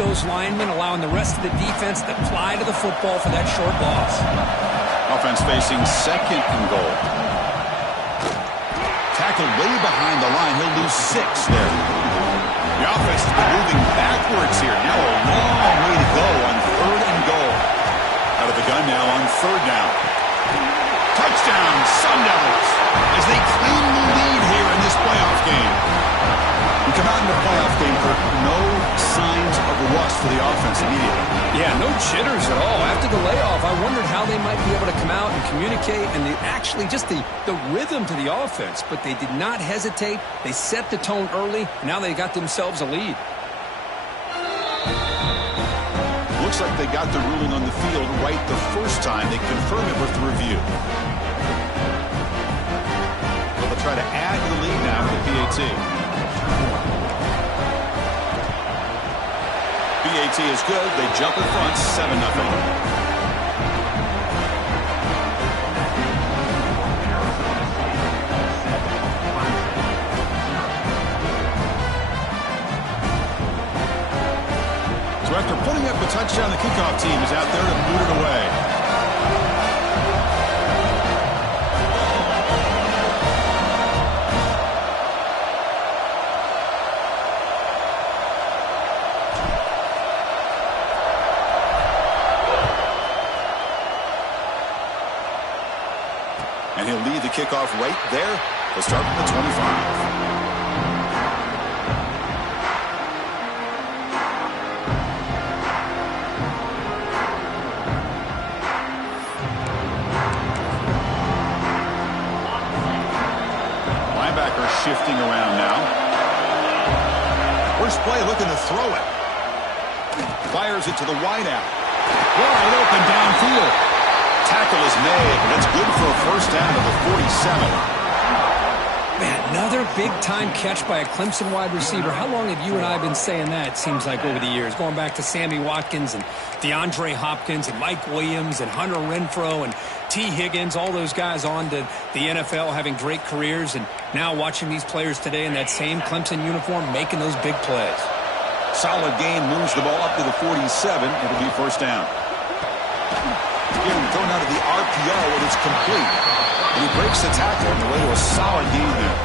those linemen, allowing the rest of the defense to fly to the football for that short loss. Offense facing second and goal. Tackled way behind the line. He'll lose 6 there. The offense has been moving backwards here. Now a long way to go on third and goal. Out of the gun now on third down. Touchdown, Sun Devils, as they claim the lead here in this playoff game. We come out in the playoff game, Kirk, no signs of rust for the offense immediately. Yeah, no jitters at all. After the layoff, I wondered how they might be able to come out and communicate and actually just the rhythm to the offense. But they did not hesitate. They set the tone early. Now they got themselves a lead. Looks like they got the ruling on the field right the first time. They confirm it with the review. Well, they'll try to add to the lead now with the PAT. PAT is good. They jump in front, 7-0. So after putting up a touchdown, the kickoff team is out there to boot it away. And he'll lead the kickoff right there. They'll start at the 25. Shifting around now. First play looking to throw it. Fires it to the wideout. Wide open downfield. Tackle is made, but it's good for a first down to the 47. Man, another big-time catch by a Clemson wide receiver. How long have you and I been saying that, it seems like, over the years? Going back to Sammy Watkins and DeAndre Hopkins and Mike Williams and Hunter Renfrow and T. Higgins, all those guys on to the NFL having great careers, and now watching these players today in that same Clemson uniform making those big plays. Solid gain, moves the ball up to the 47. It'll be first down. Getting thrown out of the RPO, and it's complete. And he breaks the tackle on the way to a solid gain there.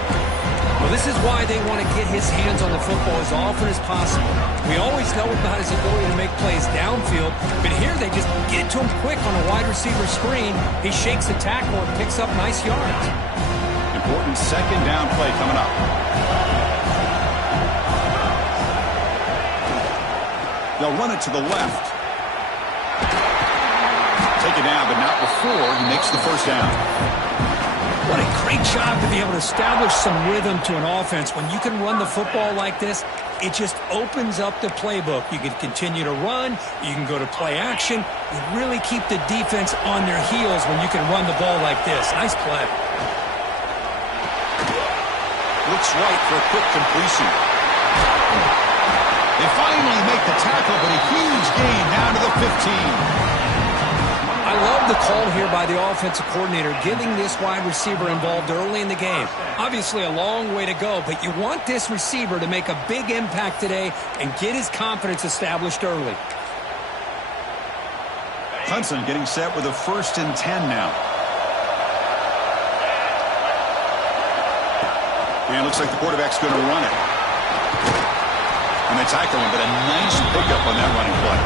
Well, this is why they want to get his hands on the football as often as possible. We always know about his ability to make plays downfield, but here they just get to him quick on a wide receiver screen. He shakes the tackle and picks up nice yards. Important second down play coming up. They'll run it to the left. Take it down, but not before he makes the first down. What a great job to be able to establish some rhythm to an offense. When you can run the football like this, it just opens up the playbook. You can continue to run. You can go to play action. You really keep the defense on their heels when you can run the ball like this. Nice play. Looks right for a quick completion. They finally make the tackle, but a huge gain down to the 15. I love the call here by the offensive coordinator, getting this wide receiver involved early in the game. Obviously a long way to go, but you want this receiver to make a big impact today and get his confidence established early. Clemson getting set with a 1st and 10 now. And it looks like the quarterback's going to run it. And they tackle him, but a nice pickup on that running play.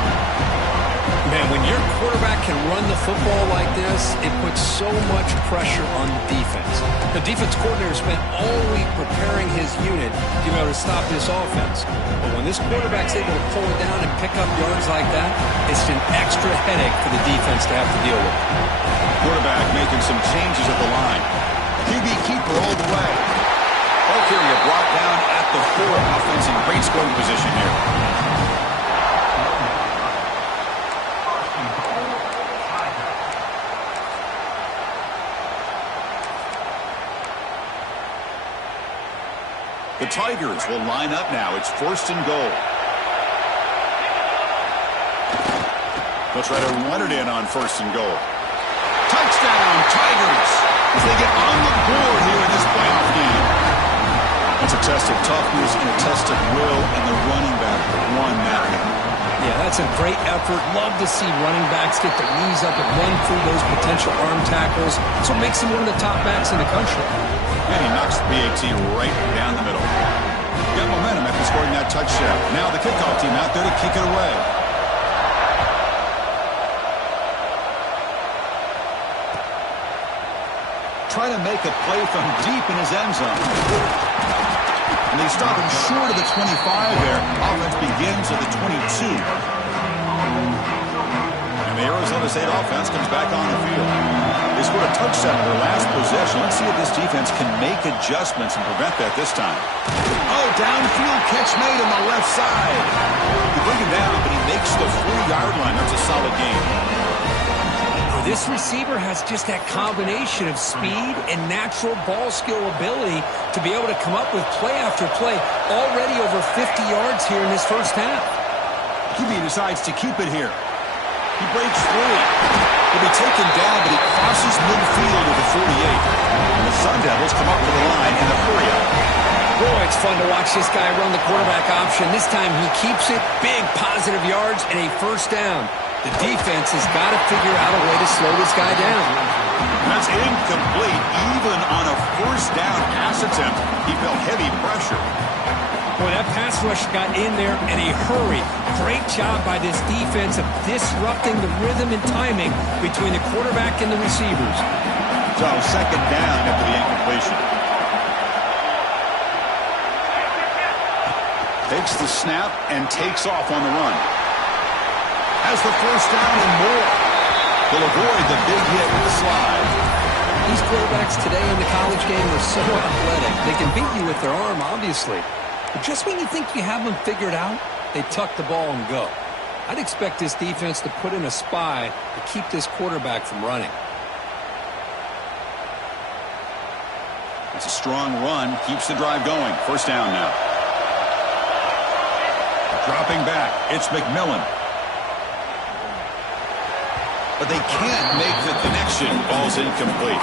Man, when your quarterback can run the football like this, it puts so much pressure on the defense. The defense coordinator spent all week preparing his unit to be able to stop this offense. But when this quarterback's able to pull it down and pick up yards like that, it's an extra headache for the defense to have to deal with. Quarterback making some changes at the line. QB keeper all the way. Bulgaria brought down at the 4. Offense in great scoring position here. The Tigers will line up now. It's 1st and goal. They'll try to run it in on 1st and goal. Touchdown, Tigers, as they get on the board here in this playoff game. It's a test of toughness and a test of will, and the running back won that one. That's a great effort. Love to see running backs get their knees up and run through ththose potential arm tackles. That's what makes him one of the top backs in the country. And he knocks the BAT right down the middle. Got momentum after scoring that touchdown. Now the kickoff team out there to kick it away. Trying to make a play from deep in his end zone. And they stop him short of the 25 there. Offense begins at the 22. And the Arizona State offense comes back on the field. They scored a touchdown in their last possession. Let's see if this defense can make adjustments and prevent that this time. Oh, downfield catch made on the left side. You bring him down, but he makes the 4-yard line. That's a solid gain. This receiver has just that combination of speed and natural ball skill ability to be able to come up with play after play, already over 50 yards here in this first half. QB decides to keep it here. He breaks free. He'll be taken down, but he crosses midfield at the 48. And the Sun Devils come up to the line in a hurry-up. Boy, it's fun to watch this guy run the quarterback option. This time he keeps it, big positive yards, and a first down. The defense has got to figure out a way to slow this guy down. That's incomplete. Even on a first down pass attempt, he felt heavy pressure. Boy, that pass rush got in there in a hurry. Great job by this defense of disrupting the rhythm and timing between the quarterback and the receivers. So second down after the incompletion. Takes the snap and takes off on the run. Has the first down and more. Will avoid the big hit with the slide. These quarterbacks today in the college game are so athletic. They can beat you with their arm, obviously. But just when you think you have them figured out, they tuck the ball and go. I'd expect this defense to put in a spy to keep this quarterback from running. It's a strong run. Keeps the drive going. First down now. Dropping back. It's McMillan. But they can't make the connection. Ball's incomplete.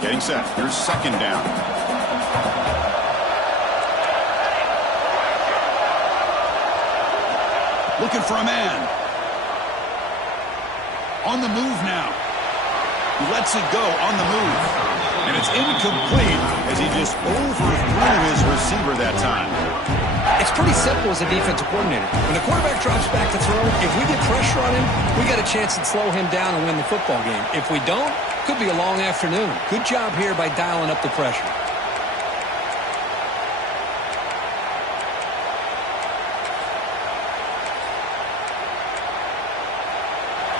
Getting set. Here's second down. Looking for a man. On the move now. He lets it go on the move. And it's incomplete as he just overthrew his receiver that time. It's pretty simple as a defensive coordinator. When the quarterback drops back to throw, if we get pressure on him, we got a chance to slow him down and win the football game. If we don't, could be a long afternoon. Good job here by dialing up the pressure.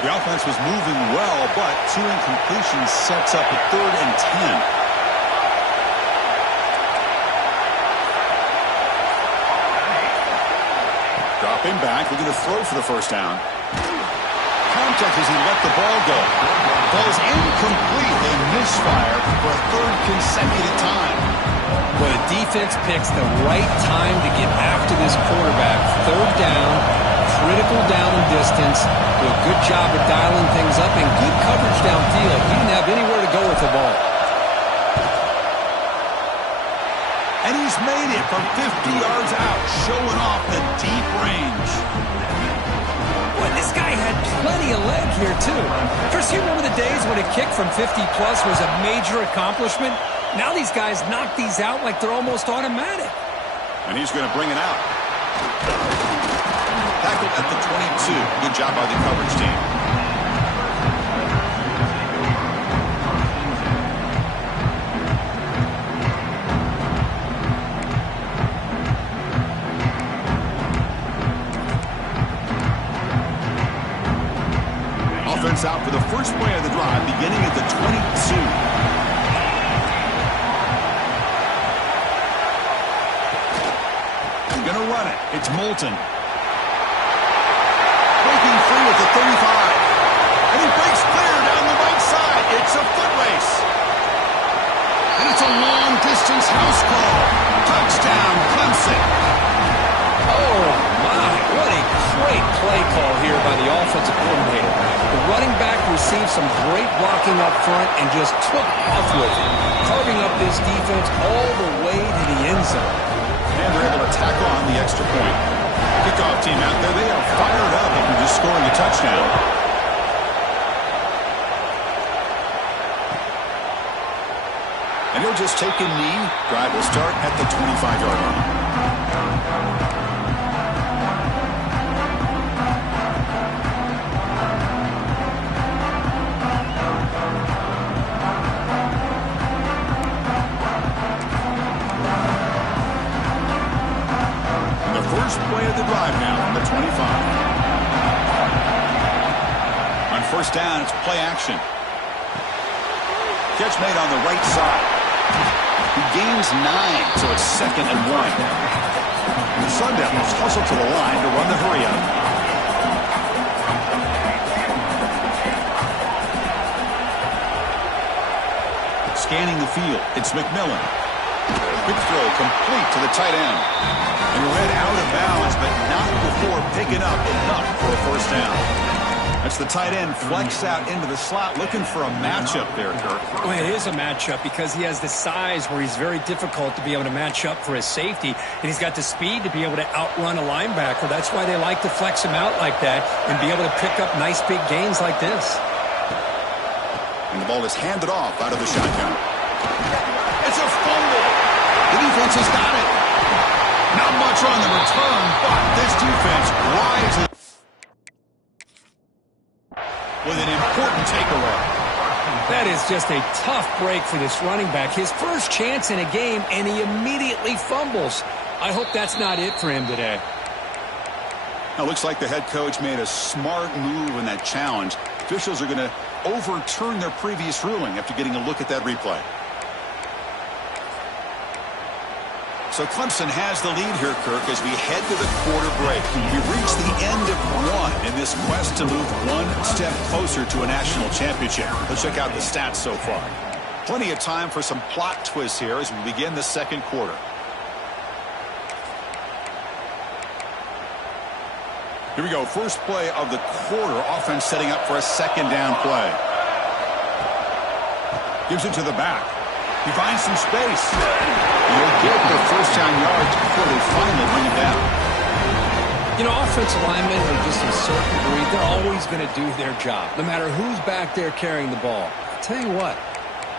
The offense was moving well, but 2 incompletions sets up a 3rd and 10. Dropping back, looking to throw for the first down. Contact as he let the ball go. Ball's incomplete. They misfire for a 3rd consecutive time. Well, the defense picks the right time to get after this quarterback. 3rd down, critical down and distance. Do a good job of dialing things up and good coverage downfield. He didn't have anywhere to go with the ball. And he's made it from 50 yards out, showing off the deep range. Boy, this guy had plenty of leg here, too. Chris, you remember the days when a kick from 50-plus was a major accomplishment? Now these guys knock these out like they're almost automatic. And he's going to bring it out. Tackled at the 22. Good job by the coverage team. Offense out for the first play of the drive, beginning at the 22. He's going to run it. It's Moulton. Breaking free at the 35. And he breaks clear down the right side. It's a foot race. And it's a long-distance house call. Touchdown, Clemson. Oh, my. What a great play call here by the offensive coordinator. The running back received some great blocking up front and just took off with it, carving up this defense all the way to the end just taking knee. Drive will start at the 25-yard line. First play of the drive now on the 25. On first down, it's play action. Catch made on the right side. He gains 9, so it's 2nd and 1. The Sun Devils hustle to the line to run the hurry up. Scanning the field, it's McMillan. Quick throw complete to the tight end. And read out of bounds, but not before picking up enough for a first down. That's the tight end flex out into the slot, looking for a matchup there, Kirk. Well, it is a matchup because he has the size where he's very difficult to be able to match up for his safety, and he's got the speed to be able to outrun a linebacker. That's why they like to flex him out like that and be able to pick up nice big gains like this. And the ball is handed off out of the shotgun. It's a fumble. The defense has got it. Not much on the return, but this defense rises with an important takeaway. That is just a tough break for this running back. His first chance in a game, and he immediately fumbles. I hope that's not it for him today. Now, looks like the head coach made a smart move in that challenge. Officials are going to overturn their previous ruling after getting a look at that replay. So Clemson has the lead here, Kirk, as we head to the quarter break. We've reached the end of one in this quest to move one step closer to a national championship. Let's check out the stats so far. Plenty of time for some plot twists here as we begin the second quarter. Here we go. First play of the quarter. Offense setting up for a second down play. Gives it to the back. He finds some space. He'll get the first down yards before they finally bring him down. You know, offensive linemen are just a certain breed. They're always going to do their job, no matter who's back there carrying the ball. I'll tell you what,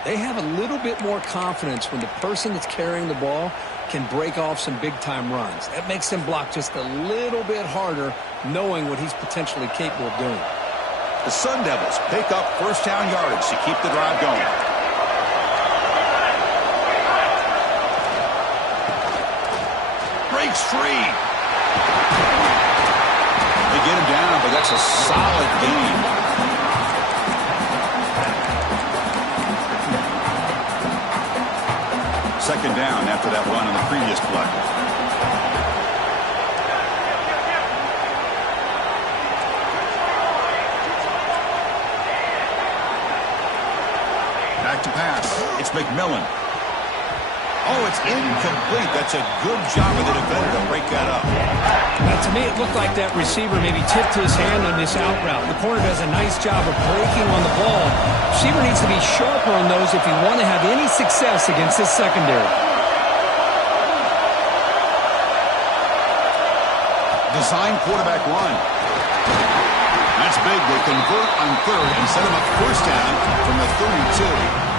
they have a little bit more confidence when the person that's carrying the ball can break off some big-time runs. That makes them block just a little bit harder, knowing what he's potentially capable of doing. The Sun Devils pick up first down yardage to keep the drive going. Breaks free. They get him down, but that's a solid gain. Second down after that run on the previous play. Back to pass. It's McMillan. Oh, it's incomplete. That's a good job of the defender to break that up. Now, to me, it looked like that receiver maybe tipped his hand on this out route. The corner does a nice job of breaking on the ball. Receiver needs to be sharper on those if you want to have any success against this secondary. Design quarterback run. That's big. They convert on third and set him up first down from the 32.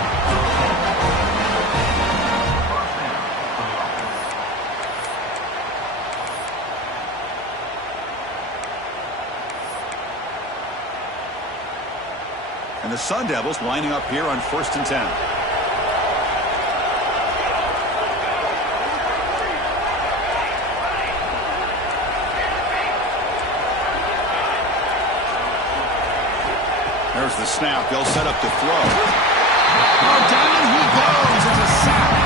And the Sun Devils lining up here on 1st and 10. There's the snap. They'll set up the throw. Oh, down he goes. It's a sack.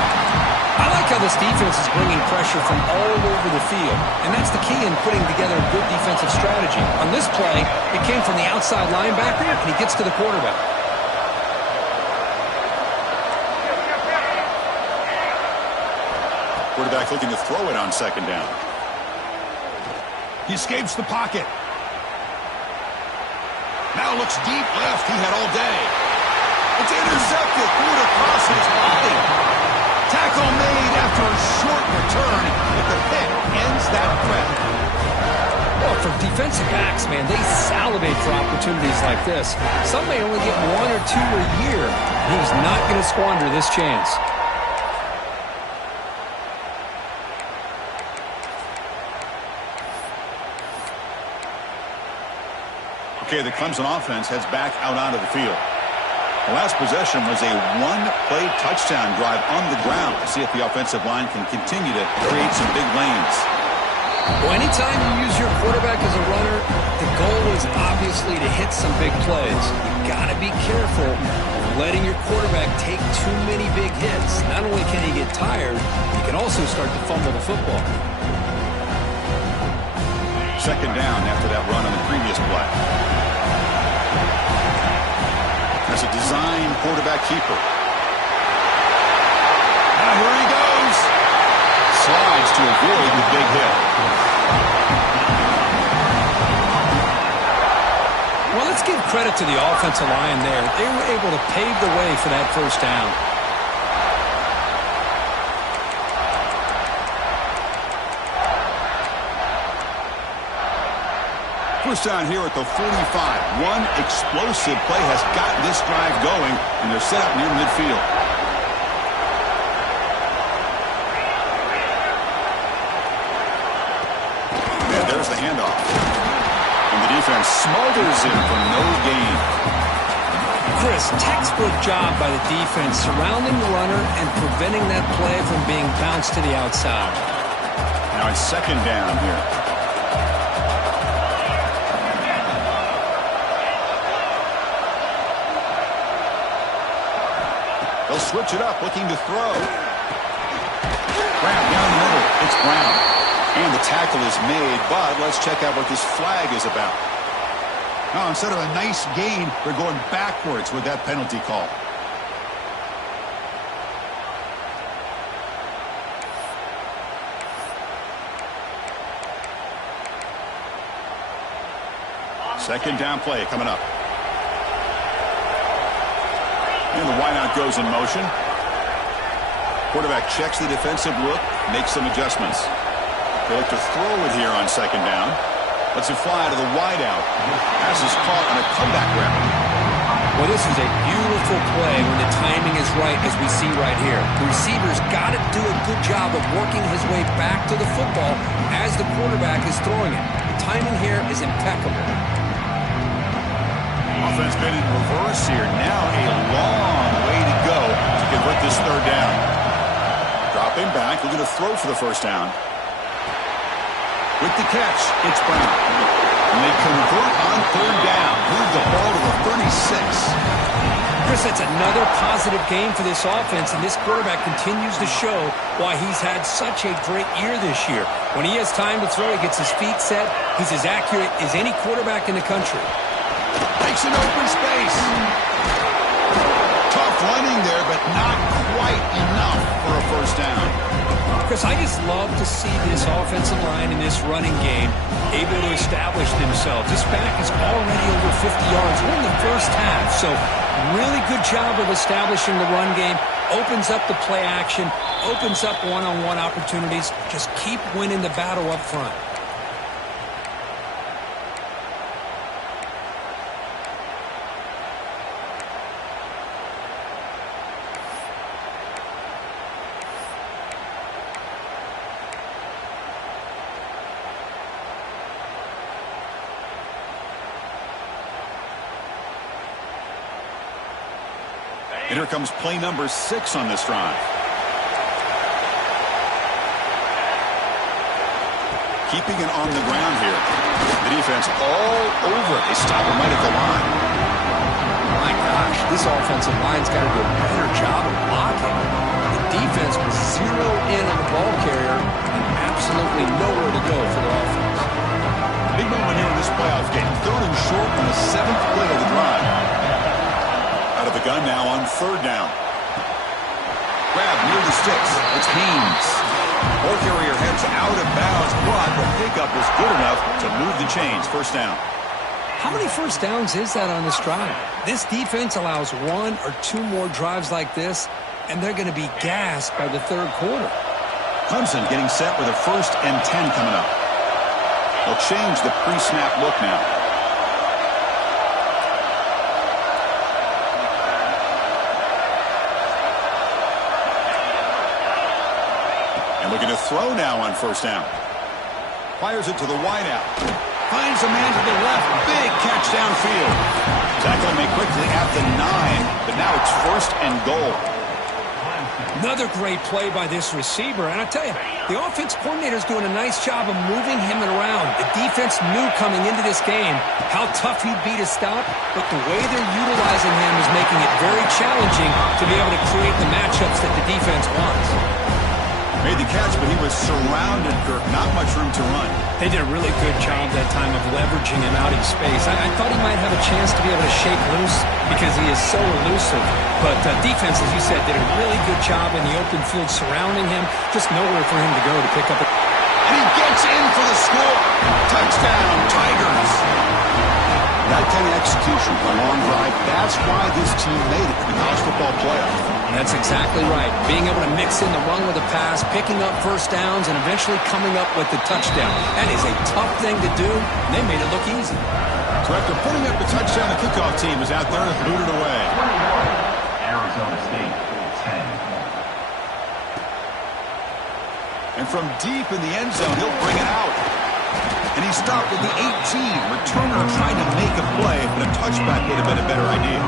I like how this defense is bringing pressure from all over the field, and that's the key in putting together a good defensive strategy. On this play, it came from the outside linebacker, and he gets to the quarterback. Quarterback looking to throw it on second down. He escapes the pocket. Now looks deep left. He had all day. It's intercepted. Threw it across his body. Tackle made after a short return, but the pick ends that threat. Well, for defensive backs, man, they salivate for opportunities like this. Some may only get one or two a year. He's not going to squander this chance. Okay, the Clemson offense heads back out onto the field. The last possession was a one-play touchdown drive on the ground. See if the offensive line can continue to create some big lanes. Well, anytime you use your quarterback as a runner, the goal is obviously to hit some big plays. You got to be careful of letting your quarterback take too many big hits. Not only can he get tired, he can also start to fumble the football. Second down after that run on the previous play. That's a design quarterback keeper. Now here he goes. Slides to avoid the big hit. Well, let's give credit to the offensive line there. They were able to pave the way for that first down. First down here at the 45. One explosive play has gotten this drive going, and they're set up near midfield. And there's the handoff. And the defense smothers him for no gain. Chris, textbook job by the defense surrounding the runner and preventing that play from being bounced to the outside. Now it's second down here. They'll switch it up, looking to throw. Brown down the middle. It's Brown. And the tackle is made, but let's check out what this flag is about. Now, instead of a nice gain, they're going backwards with that penalty call. Second down play coming up. And the wideout goes in motion. Quarterback checks the defensive look, makes some adjustments. They look to throw it here on second down. Lets it fly to the wideout. Pass is caught on a comeback route. Well, this is a beautiful play when the timing is right, as we see right here. The receiver's got to do a good job of working his way back to the football as the quarterback is throwing it. The timing here is impeccable. Offense been in reverse here. Now a long way to go to convert this third down. Dropping back, looking to throw for the first down. With the catch, it's Brown. And they convert on third down. Move the ball to the 36. Chris, that's another positive game for this offense, and this quarterback continues to show why he's had such a great year this year. When he has time to throw, he gets his feet set. He's as accurate as any quarterback in the country. Takes an open space. Tough running there, but not quite enough for a first down. Chris, I just love to see this offensive line in this running game able to establish themselves. This back is already over 50 yards. We're in the first half, so really good job of establishing the run game. Opens up the play action, opens up one-on-one opportunities. Just keep winning the battle up front. And here comes play number 6 on this drive. Keeping it on the ground here. The defense all over it. They stop him right at the line. My gosh, this offensive line's got to do a better job of blocking. The defense was zeroed in on the ball carrier and absolutely nowhere to go for the offense. Big moment here in this playoff game. Third and short on the 7th play of the drive. Out of the gun now on third down. Grab near the sticks. It's Haynes. Ball carrier heads out of bounds, but the pickup is good enough to move the chains. First down. How many first downs is that on this drive? This defense allows 1 or 2 more drives like this, and they're going to be gassed by the third quarter. Clemson getting set with a 1st and 10 coming up. They'll change the pre-snap look now. Looking to throw now on first down. Fires it to the wideout. Finds a man to the left. Big catch downfield. Tackle made quickly at the 9, but now it's 1st and goal. Another great play by this receiver. And I tell you, the offense coordinator's doing a nice job of moving him around. The defense knew coming into this game how tough he'd be to stop, but the way they're utilizing him is making it very challenging to be able to create the matchups that the defense wants. Made the catch, but he was surrounded, Kirk. Not much room to run. They did a really good job that time of leveraging him out in space. I thought he might have a chance to be able to shake loose because he is so elusive. But defense, as you said, did a really good job in the open field surrounding him. Just nowhere for him to go to pick up. And he gets in for the score. Touchdown, Tigers. That kind of execution for a long drive, that's why this team made it to the college football playoff. That's exactly right. Being able to mix in the run with the pass, picking up first downs, and eventually coming up with the touchdown. That is a tough thing to do, and they made it look easy. So after putting up the touchdown, the kickoff team is out there to boot it away. Arizona State, 10. And from deep in the end zone, he'll bring it out. And he stopped with the 18. Returner trying to make a play, but a touchback would have been a better idea.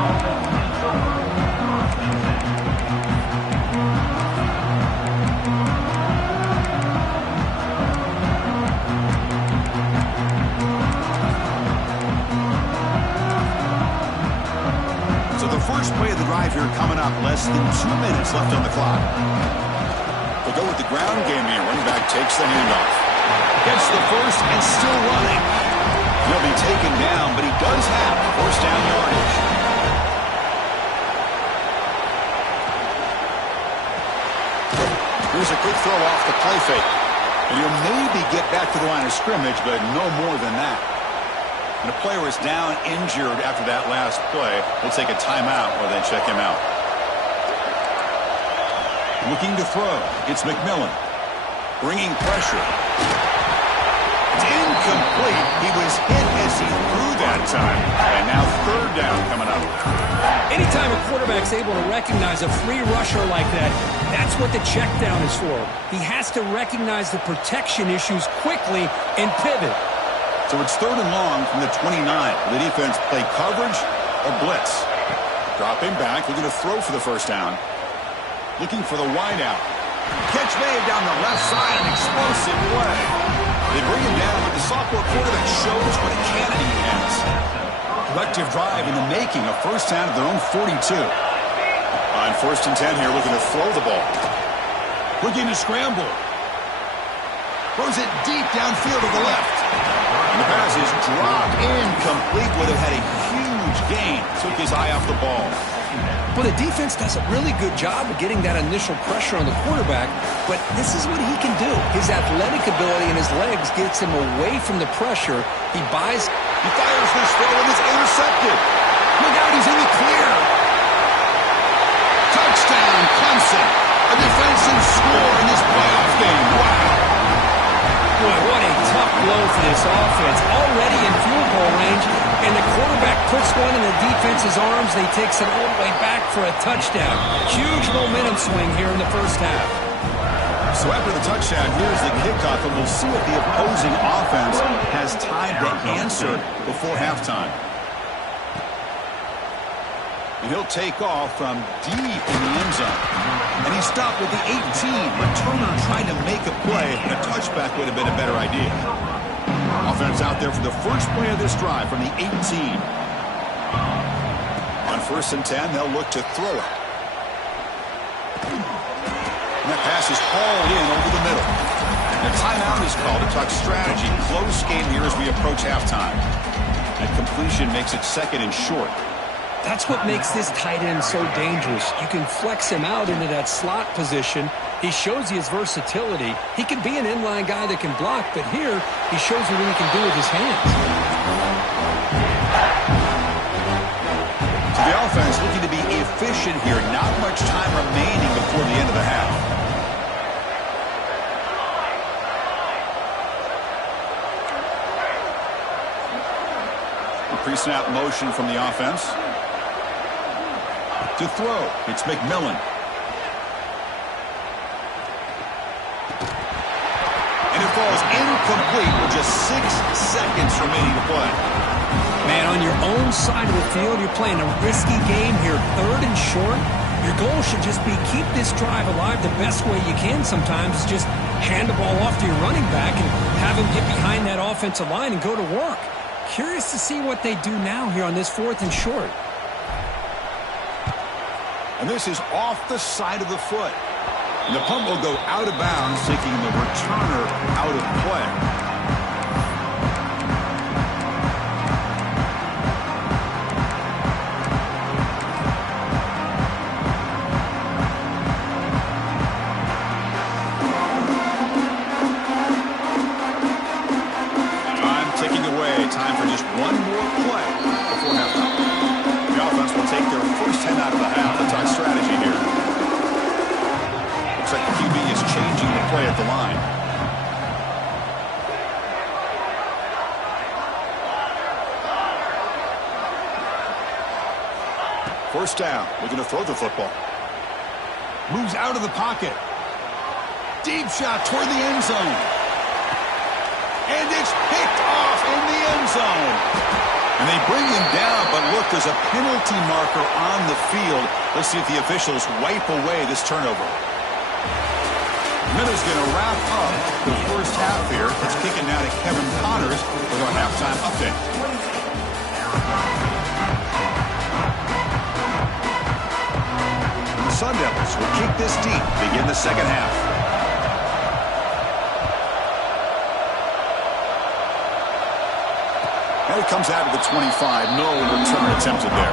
So the first play of the drive here coming up, less than 2 minutes left on the clock. They'll go with the ground game here. Running back takes the handoff. Gets the first and still running. He'll be taken down, but he does have first down yardage. Here's a quick throw off the play fake. And he'll maybe get back to the line of scrimmage, but no more than that. And the player is down injured after that last play. We'll take a timeout or then check him out. Looking to throw. It's McMillan. Bringing pressure. It's incomplete. He was hit as he threw that time. And now 3rd down coming up. Anytime a quarterback's able to recognize a free rusher like that, that's what the check down is for. He has to recognize the protection issues quickly and pivot. So it's 3rd and long from the 29. Will the defense play coverage or blitz? Dropping back, looking to throw for the first down. Looking for the wideout. Catch made down the left side, an explosive play. They bring him down, but the sophomore quarterback shows what a cannon he has. Productive drive in the making, a first down at their own 42. On 1st and 10 here, looking to throw the ball. Looking to scramble. Throws it deep downfield to the left. And the pass is dropped incomplete. Would have had a huge gain. Took his eye off the ball. Well, the defense does a really good job of getting that initial pressure on the quarterback, but this is what he can do. His athletic ability and his legs gets him away from the pressure. He fires this throw and it's intercepted. Look out, he's in the clear. Touchdown, Clemson. A defensive score in this playoff game. Wow. Boy, what a tough blow for this offense. Already in field goal range, and the quarterback puts one in the defense's arms, and he takes it all the way back for a touchdown. Huge momentum swing here in the first half. So after the touchdown, here's the kickoff, and we'll see if the opposing offense has time to answer before halftime. And he'll take off from deep in the end zone. And he stopped with the 18. Returner trying to make a play, and a touchback would have been a better idea. Offense out there for the first play of this drive from the 18. On 1st and 10, they'll look to throw it. And that pass is hauled in over the middle. And a timeout is called to talk strategy. Close game here as we approach halftime. That completion makes it 2nd and short. That's what makes this tight end so dangerous. You can flex him out into that slot position. He shows you his versatility. He can be an inline guy that can block, but here he shows you what he can do with his hands. So the offense looking to be efficient here. Not much time remaining before the end of the half. A pre-snap motion from the offense. To throw, it's McMillan. And it falls incomplete with just 6 seconds remaining to play. Man, on your own side of the field, you're playing a risky game here, 3rd and short. Your goal should just be keep this drive alive the best way you can sometimes. Is just hand the ball off to your running back and have him get behind that offensive line and go to work. Curious to see what they do now here on this 4th and short. And this is off the side of the foot. And the punt will go out of bounds, taking the returner out of play. Time for just one more play before halftime. The offense will take their first 10 out of the half. Let's talk strategy here. Looks like the QB is changing the play at the line. First down. Looking to throw the football. Moves out of the pocket. Deep shot toward the end zone. And it's picked off in the end zone. And they bring him down, but look, there's a penalty marker on the field. Let's see if the officials wipe away this turnover. Miller's going to wrap up the first half here. It's kicking now to Kevin Connors with our halftime update. The Sun Devils will kick this deep, begin the second half. And it comes out of the 25. No return attempted there.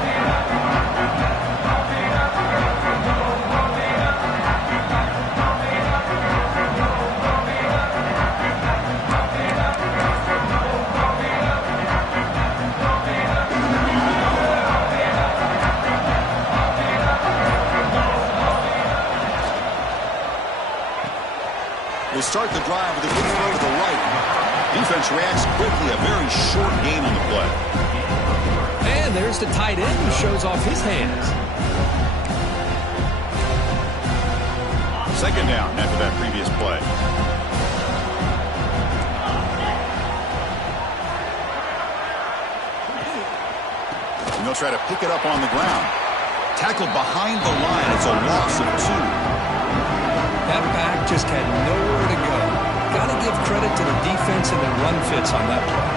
They start the drive with a good throw to the right. Defense reacts quickly. A very short gain on the play. And there's the tight end who shows off his hands. Second down after that previous play. And they'll try to pick it up on the ground. Tackled behind the line. It's a loss of 2. That back just had nowhere to go. Got to give credit to the defense and the run fits on that play.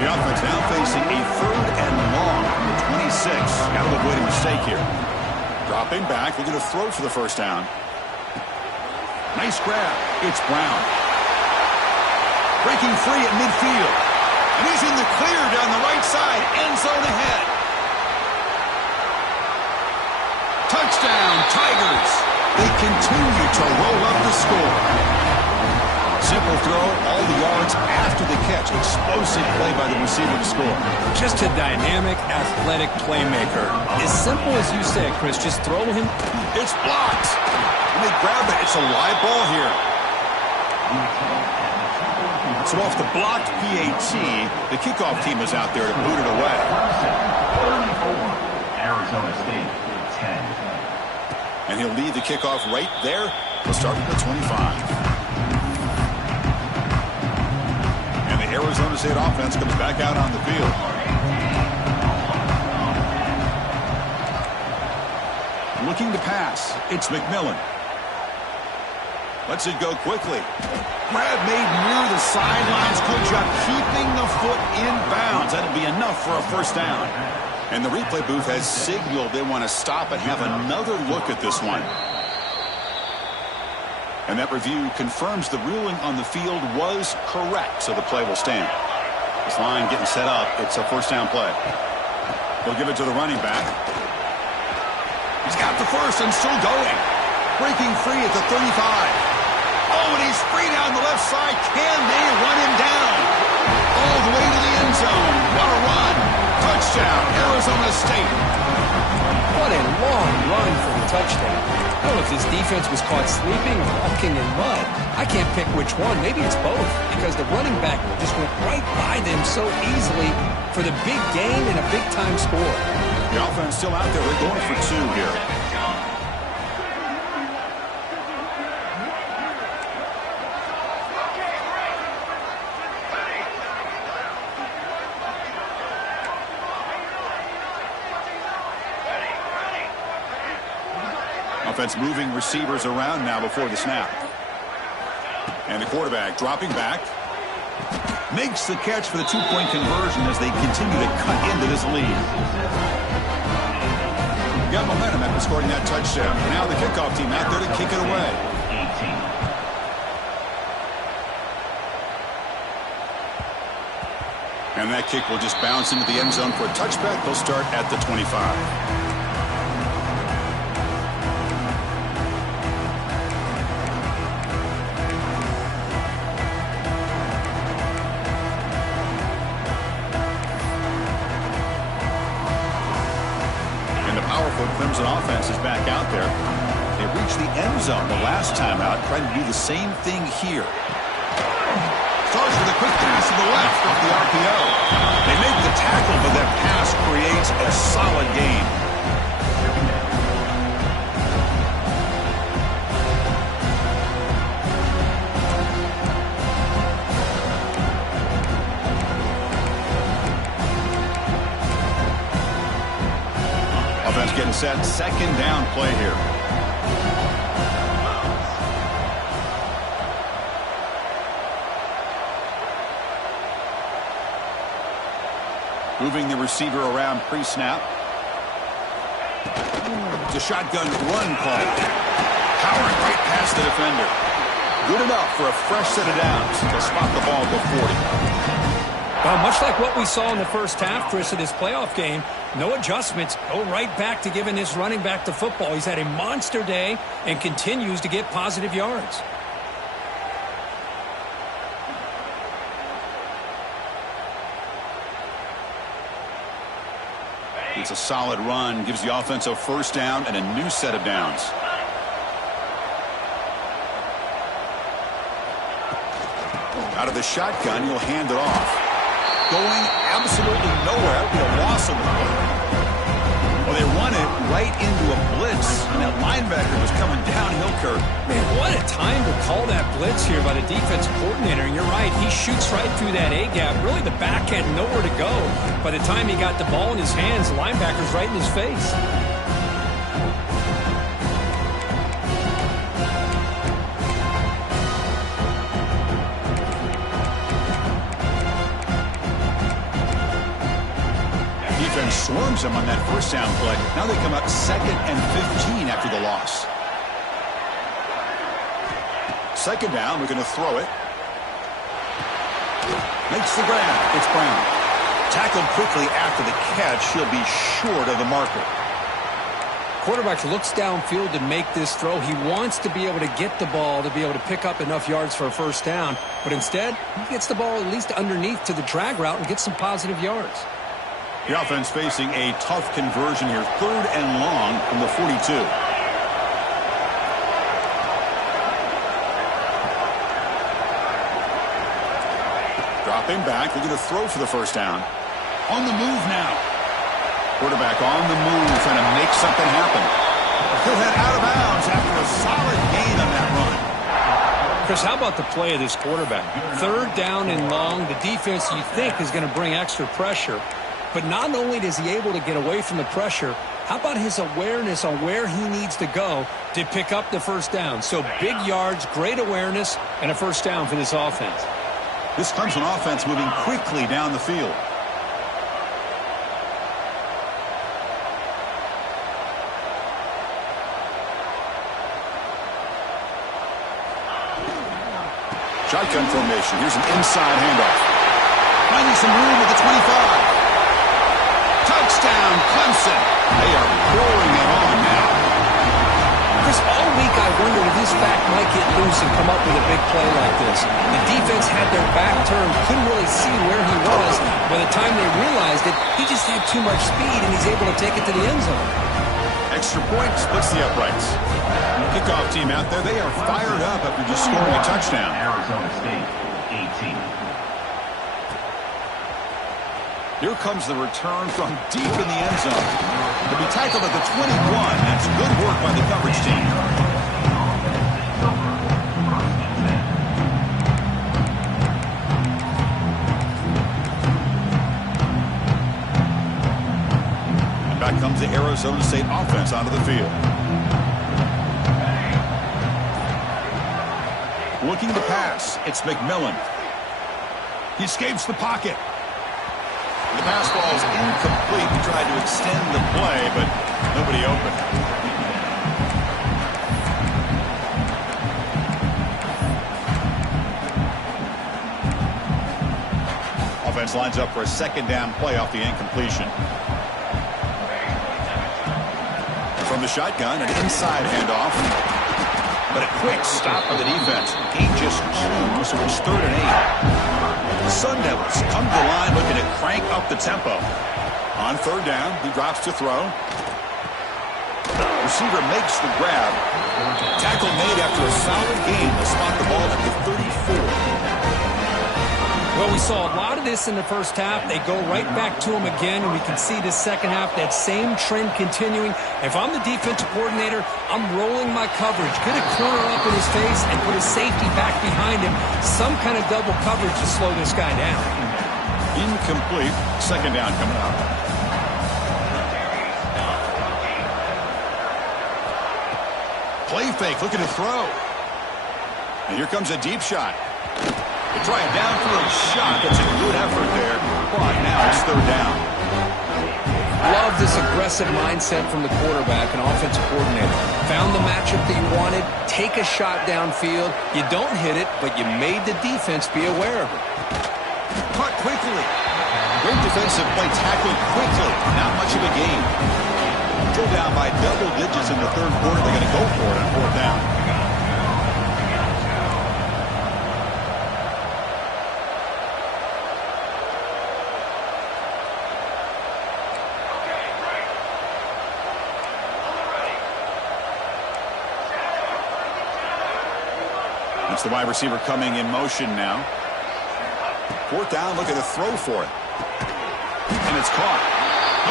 The offense now facing a 3rd and long from the 26. Got to avoid a mistake here. Dropping back, looking to throw for the first down. Nice grab. It's Brown. Breaking free at midfield. And he's in the clear down the right side. End zone ahead. Touchdown, Tigers. They continue to roll up the score. Simple throw, all the yards after the catch. Explosive play by the receiver to score. Just a dynamic, athletic playmaker. As simple as you said, Chris, just throw him. It's blocked. And they grab it. It's a live ball here. So off the blocked PAT, the kickoff team is out there to boot it away. Arizona State, 10. And he'll lead the kickoff right there. We'll start with the 25. And the Arizona State offense comes back out on the field. Looking to pass. It's McMillan. Lets it go quickly. Grab made near the sidelines. Good job keeping the foot in bounds. That'll be enough for a first down. And the replay booth has signaled they want to stop and have another look at this one. And that review confirms the ruling on the field was correct, so the play will stand. This line getting set up. It's a first down play. They'll give it to the running back. He's got the first and still going. Breaking free at the 35. Oh, and he's free down the left side. Can they run him down? All the way to the end zone. What a run. Touchdown, Arizona State. What a long run for the touchdown. I don't know if this defense was caught sleeping or walking in mud. I can't pick which one. Maybe it's both, because the running back just went right by them so easily for the big gain and a big-time score. The offense still out there. They're going for 2 here. Offense moving receivers around now before the snap. And the quarterback dropping back. Makes the catch for the 2-point conversion as they continue to cut into this lead. Got momentum after scoring that touchdown. Now the kickoff team out there to kick it away. 18. And that kick will just bounce into the end zone for a touchback. They'll start at the 25. Clemson offense is back out there. They reached the end zone the last time out, trying to do the same thing here. Starts with a quick pass to the left off the RPO. They make the tackle, but that pass creates a solid gain. Getting set, second down play here. Moving the receiver around pre-snap. It's a shotgun run call. Powering right past the defender. Good enough for a fresh set of downs to spot the ball to 40. Well, much like what we saw in the first half, Chris, of this playoff game, no adjustments. Go right back to giving his running back the football. He's had a monster day and continues to get positive yards. It's a solid run, gives the offense a first down and a new set of downs. Out of the shotgun, he'll hand it off. Going absolutely nowhere. That would be a loss of the play. Well, they run it right into a blitz, and that linebacker was coming downhill, Kurt. Man, what a time to call that blitz here by the defense coordinator. And you're right, he shoots right through that A-gap. Really, the back had nowhere to go. By the time he got the ball in his hands, the linebacker's right in his face. Swarms him on that first down play. Now they come up 2nd and 15 after the loss. Second down, we're going to throw it. Makes the grab. It's Brown. Tackled quickly after the catch. He'll be short of the marker. Quarterback looks downfield to make this throw. He wants to be able to get the ball to be able to pick up enough yards for a first down. But instead, he gets the ball at least underneath to the drag route and gets some positive yards. The offense facing a tough conversion here. 3rd and long from the 42. Dropping back, looking to throw for the first down. On the move now. Quarterback on the move, trying to make something happen. He'll head out of bounds after a solid gain on that run. Chris, how about the play of this quarterback? 3rd down and long. The defense, you think, is going to bring extra pressure. But not only is he able to get away from the pressure, how about his awareness on where he needs to go to pick up the first down? So big yards, great awareness, and a first down for this offense. This Clemson offense moving quickly down the field. Shotgun formation. Here's an inside handoff. Finding some room at the 25. Touchdown, Clemson. They are pouring it on now. Chris, all week I wondered if this back might get loose and come up with a big play like this. The defense had their back turned, couldn't really see where he was. By the time they realized it, he just had too much speed, and he's able to take it to the end zone. Extra point splits the uprights. Kickoff team out there, they are fired up after just scoring a touchdown. Arizona State, 18. Here comes the return from deep in the end zone. To be tackled at the 21. That's good work by the coverage team. Back comes the Arizona State offense onto the field. Looking to pass. It's McMillan. He escapes the pocket. The pass ball is incomplete. He tried to extend the play, but nobody open. Offense lines up for a second down play off the incompletion. From the shotgun, an inside handoff. But a quick stop by the defense. Gain just 2, so it's 3rd and 8. The Sun Devils come to the line looking to crank up the tempo. On 3rd down, he drops to throw. Receiver makes the grab. Tackle made after a solid gain. They'll spot the ball at the 34. Well, we saw a lot of this in the first half. They go right back to him again, and we can see the second half, that same trend continuing. If I'm the defensive coordinator, I'm rolling my coverage. Get a corner up in his face and put a safety back behind him. Some kind of double coverage to slow this guy down. Incomplete. Second down coming up. Play fake, looking to throw. And here comes a deep shot. They try a downfield shot. That's a good effort there. But now it's 3rd down. Love this aggressive mindset from the quarterback and offensive coordinator. Found the matchup that you wanted. Take a shot downfield. You don't hit it, but you made the defense be aware of it. Caught quickly. Great defensive play, tackled quickly. Not much of a gain. Still down by double digits in the 3rd quarter. They're going to go for it on 4th down. It's the wide receiver coming in motion now. 4th down, look at the throw for it. And it's caught.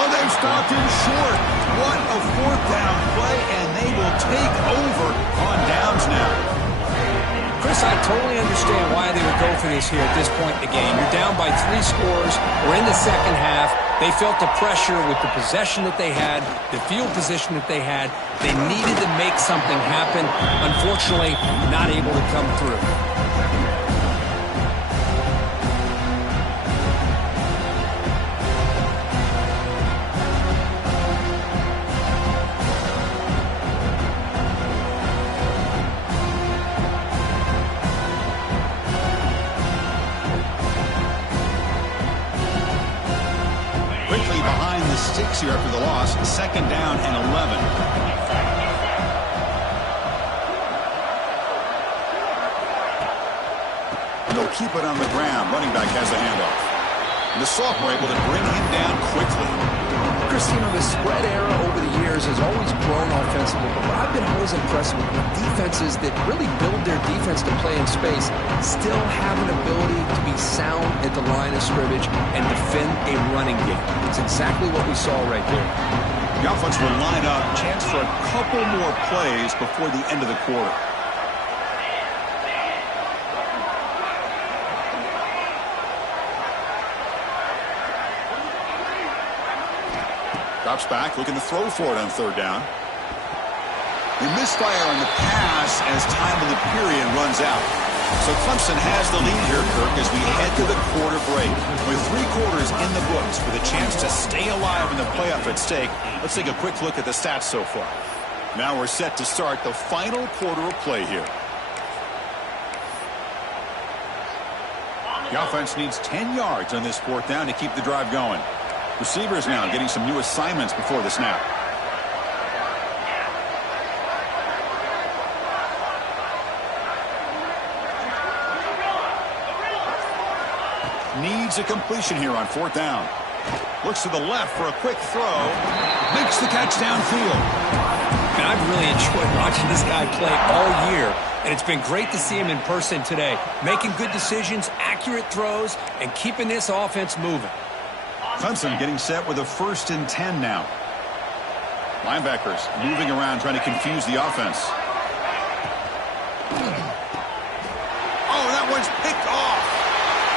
Oh, they've stopped him short. What a 4th down play, and they will take over on downs now. Chris, I totally understand why they would go for this here at this point in the game. You're down by 3 scores. We're in the second half. They felt the pressure with the possession that they had, the field position that they had. They needed to make something happen. Unfortunately, not able to come through. Six here after the loss. 2nd down and 11. They'll keep it on the ground. Running back has a handoff. And the sophomore able to bring him down quickly. Christine, the spread era over the years has always grown offensively, but what I've been always impressed with defenses that really build their defense to play in space still have an ability to be sound at the line of scrimmage and defend a running game. It's exactly what we saw right there. The offense will line up. Chance for a couple more plays before the end of the quarter. Drops back, looking to throw for it on 3rd down. He misfire on the pass as time in the period runs out. So Clemson has the lead here, Kirk, as we head to the quarter break. With 3 quarters in the books with a chance to stay alive in the playoff at stake, let's take a quick look at the stats so far. Now we're set to start the final quarter of play here. The offense needs 10 yards on this 4th down to keep the drive going. Receivers now getting some new assignments before the snap. Needs a completion here on 4th down. Looks to the left for a quick throw. Makes the catch downfield. And I've really enjoyed watching this guy play all year. And it's been great to see him in person today. Making good decisions, accurate throws, and keeping this offense moving. Clemson getting set with a 1st and 10 now. Linebackers moving around, trying to confuse the offense. Oh, that one's picked off.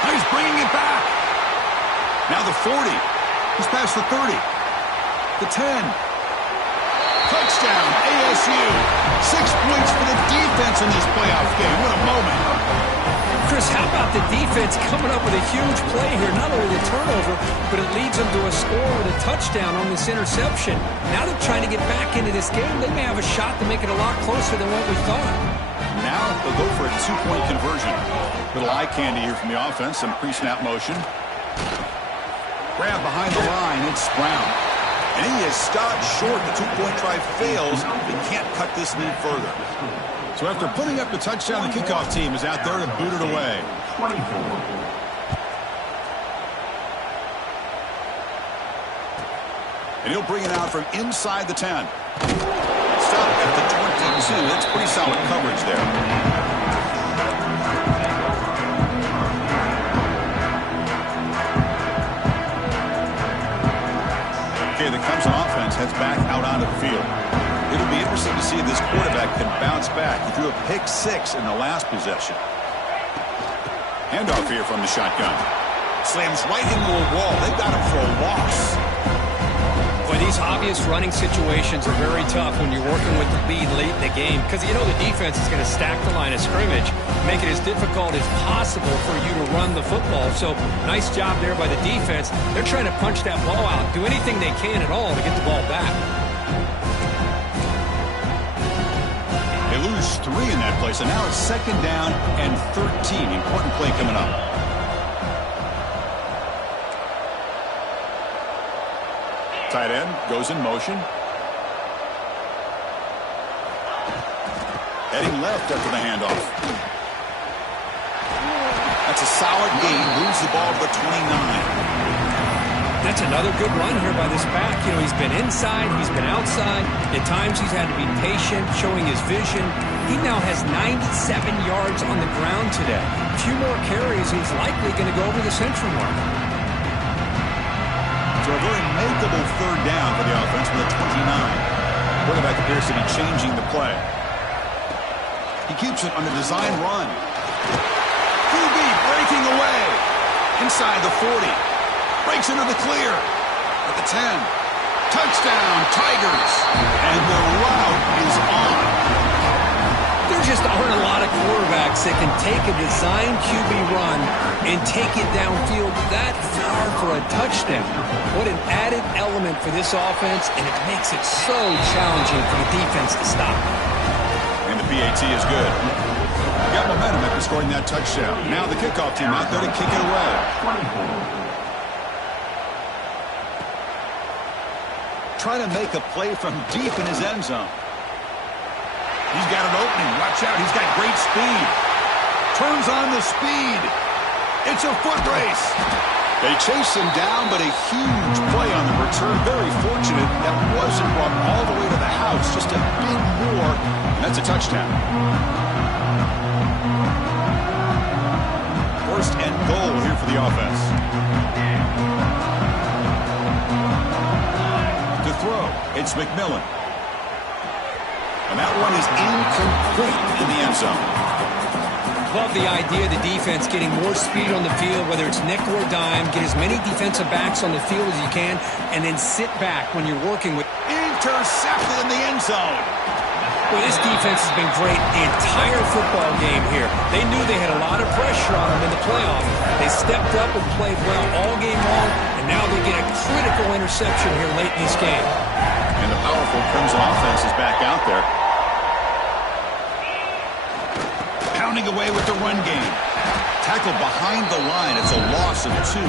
Now he's bringing it back. Now the 40. He's past the 30. The 10. Touchdown, ASU. 6 points for the defense in this playoff game. What a moment. Chris, how about the defense coming up with a huge play here? Not only the turnover, but it leads them to a score with a touchdown on this interception. Now they're trying to get back into this game. They may have a shot to make it a lot closer than what we thought. Now they'll go for a 2-point conversion. Little eye candy here from the offense. Some pre-snap motion. Grab behind the line. It's Brown. And he is stopped short. The 2-point try fails. He can't cut this lead further. So after putting up the touchdown, the kickoff team is out there to boot it away. 24. And he'll bring it out from inside the 10. Stop at the 22. That's pretty solid coverage there. Okay, the Clemson offense heads back out onto the field. It'll be interesting to see if this quarterback can bounce back. He threw a pick-6 in the last possession. Handoff here from the shotgun. Slams right into a wall. They've got him for a loss. Boy, these obvious running situations are very tough when you're working with the lead late in the game because you know the defense is going to stack the line of scrimmage, make it as difficult as possible for you to run the football. So nice job there by the defense. They're trying to punch that ball out, do anything they can at all to get the ball back. They lose 3 in that play, so now it's 2nd down and 13. Important play coming up. Tight end goes in motion. Heading left after the handoff. That's a solid gain. Moves the ball to the 29. That's another good run here by this back. You know, he's been inside, he's been outside. At times he's had to be patient, showing his vision. He now has 97 yards on the ground today. A few more carries, he's likely going to go over the century mark. So a very makeable 3rd down for the offense with a 29. Quarterback appears to be changing the play. He keeps it on the design run. QB breaking away. Inside the 40. Breaks into the clear. At the 10. Touchdown, Tigers. And the route is on. There just aren't a lot of quarterbacks that can take a design QB run and take it downfield that far for a touchdown. What an added element for this offense, and it makes it so challenging for the defense to stop. And the PAT is good. Got momentum after scoring that touchdown. Now the kickoff team out there to kick it away. 24. Trying to make a play from deep in his end zone. He's got an opening. Watch out. He's got great speed. Turns on the speed. It's a foot race. They chase him down, but a huge play on the return. Very fortunate that wasn't brought all the way to the house. Just a bit more, and that's a touchdown. 1st and goal here for the offense. To throw, it's McMillan. And that one is incomplete in the end zone. Love the idea of the defense getting more speed on the field, whether it's nickel or dime, get as many defensive backs on the field as you can, and then sit back when you're working with. Intercepted in the end zone. Well, this defense has been great the entire football game here. They knew they had a lot of pressure on them in the playoffs. They stepped up and played well all game long, and now they get a critical interception here late in this game. And the powerful Crimson offense is back out there. Pounding away with the run game. Tackled behind the line. It's a loss of 2.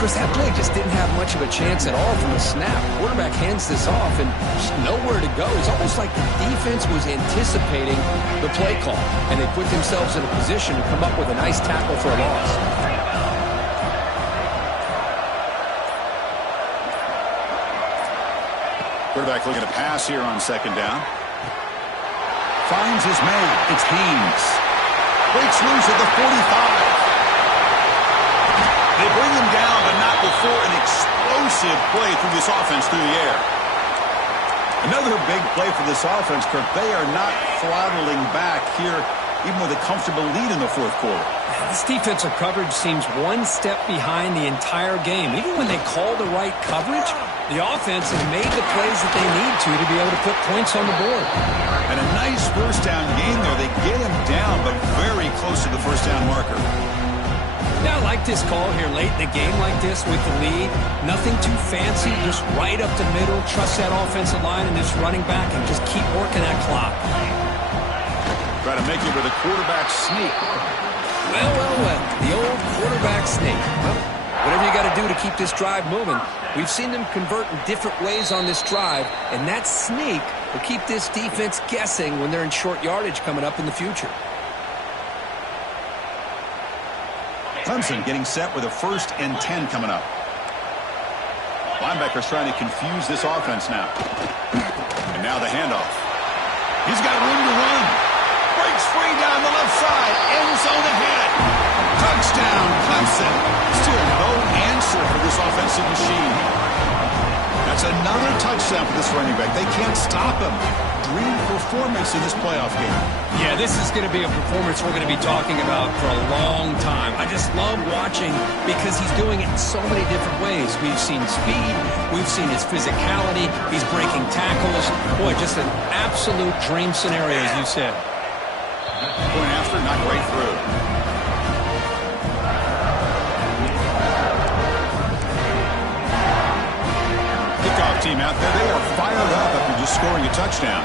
Chris, that play just didn't have much of a chance at all from the snap. Quarterback hands this off and just nowhere to go. It's almost like the defense was anticipating the play call, and they put themselves in a position to come up with a nice tackle for a loss. Quarterback looking to pass here on 2nd down. Finds his man. It's Haynes. Breaks loose at the 45. They bring him down, but not before an explosive play through this offense through the air. Another big play for this offense, Kirk. They are not throttling back here, even with a comfortable lead in the fourth quarter. This defensive coverage seems one step behind the entire game. Even when they call the right coverage, the offense has made the plays that they need to be able to put points on the board. And a nice first down gain there. They get him down, but very close to the first down marker. Yeah, I like this call here late in the game like this with the lead. Nothing too fancy, just right up the middle. Trust that offensive line and this running back and just keep working that clock. Try to make it with a quarterback sneak. Well, well, well, the old quarterback sneak. Well, whatever you got to do to keep this drive moving. We've seen them convert in different ways on this drive, and that sneak will keep this defense guessing when they're in short yardage coming up in the future. Clemson getting set with a 1st and 10 coming up. Linebacker's trying to confuse this offense now. And now the handoff. He's got room to run. Breaks free down the left side. End zone ahead. Touchdown, Clemson. Still no answer for this offensive machine. That's another touchdown for this running back. They can't stop him. Dream performance in this playoff game. Yeah, this is going to be a performance we're going to be talking about for a long time. I just love watching because he's doing it in so many different ways. We've seen speed. We've seen his physicality. He's breaking tackles. Boy, just an absolute dream scenario, as you said. Going after, not right through. Kickoff team out there. They are fired up after just scoring a touchdown.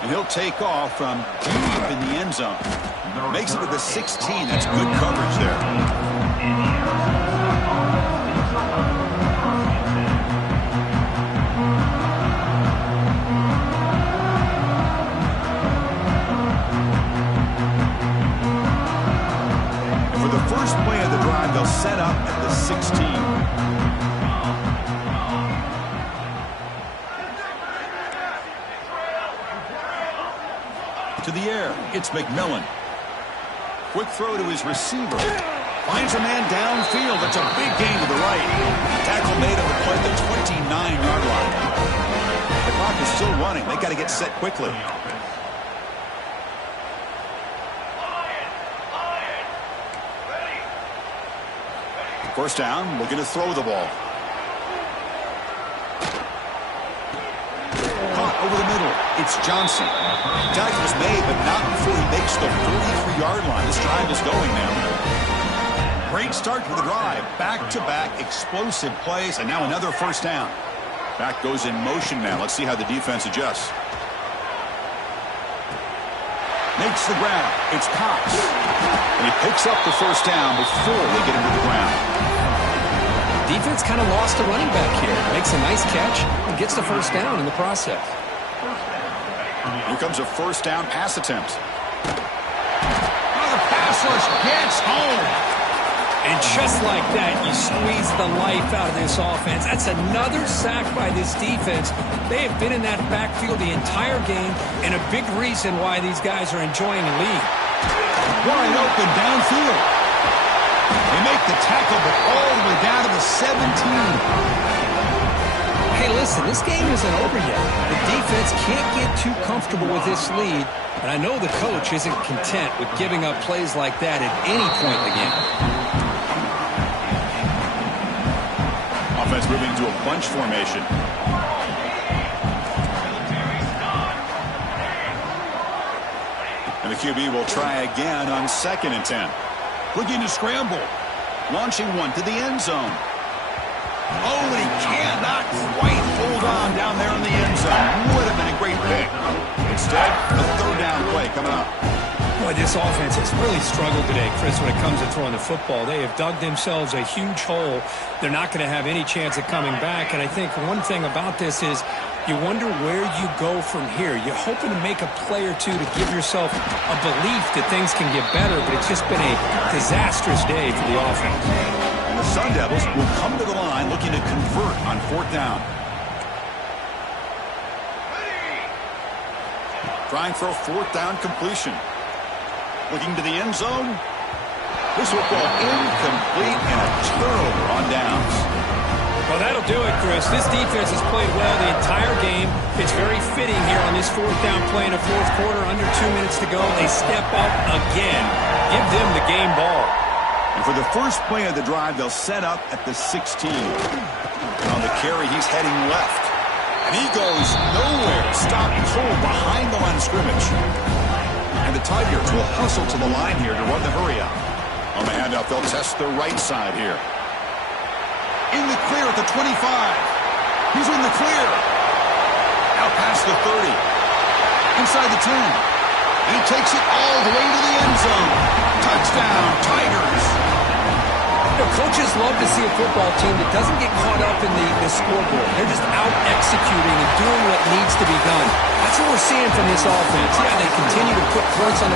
And he'll take off from deep in the end zone. Makes it to the 16. That's good coverage there. They'll set up at the 16. To the air, it's McMillan. Quick throw to his receiver. Finds a man downfield. That's a big gain to the right. Tackle made on the play at the 29-yard line. The clock is still running. They got to get set quickly. First down, looking to throw the ball. Caught over the middle. It's Johnson. Tackle is made, but not before he makes the 43-yard line. This drive is going now. Great start to the drive. Back-to-back explosive plays, and now another first down. Back goes in motion now. Let's see how the defense adjusts. Makes the grab. It's Cox. And he picks up the first down before they get him to the ground. Defense kind of lost the running back here. Makes a nice catch and gets the first down in the process. Here comes a first down pass attempt. Oh, the pass rush gets home. And just like that, you squeeze the life out of this offense. That's another sack by this defense. They have been in that backfield the entire game, and a big reason why these guys are enjoying the lead. Wide open downfield. They make the tackle, but all the way down to the 17. Hey, listen, this game isn't over yet. The defense can't get too comfortable with this lead, and I know the coach isn't content with giving up plays like that at any point in the game. Offense moving to a bunch formation. And the QB will try again on 2nd and 10. Looking to scramble. Launching one to the end zone. Oh, and he cannot quite hold on down there in the end zone. Would have been a great pick. Instead, a 3rd down play coming up. Boy, this offense has really struggled today, Chris, when it comes to throwing the football. They have dug themselves a huge hole. They're not going to have any chance of coming back. And I think one thing about this is you wonder where you go from here. You're hoping to make a play or two to give yourself a belief that things can get better, but it's just been a disastrous day for the offense. And the Sun Devils will come to the line looking to convert on 4th down. Trying for a fourth down completion. Looking to the end zone. This football incomplete and a turnover on downs. Well, that'll do it, Chris. This defense has played well the entire game. It's very fitting here on this fourth down play in the fourth quarter. Under 2 minutes to go. They step up again. Give them the game ball. And for the first play of the drive, they'll set up at the 16. And on the carry, he's heading left. And he goes nowhere. Stopped cold behind the line of scrimmage. And the Tigers will hustle to the line here to run the hurry up. On the handoff, they'll test the right side here. In the clear at the 25. He's in the clear. Out past the 30. Inside the 10. And he takes it all the way to the end zone. Touchdown, Tigers. You know, coaches love to see a football team that doesn't get caught up in the scoreboard. They're just out executing and doing what needs to be done. That's what we're seeing from this offense. Yeah, they continue to put points on the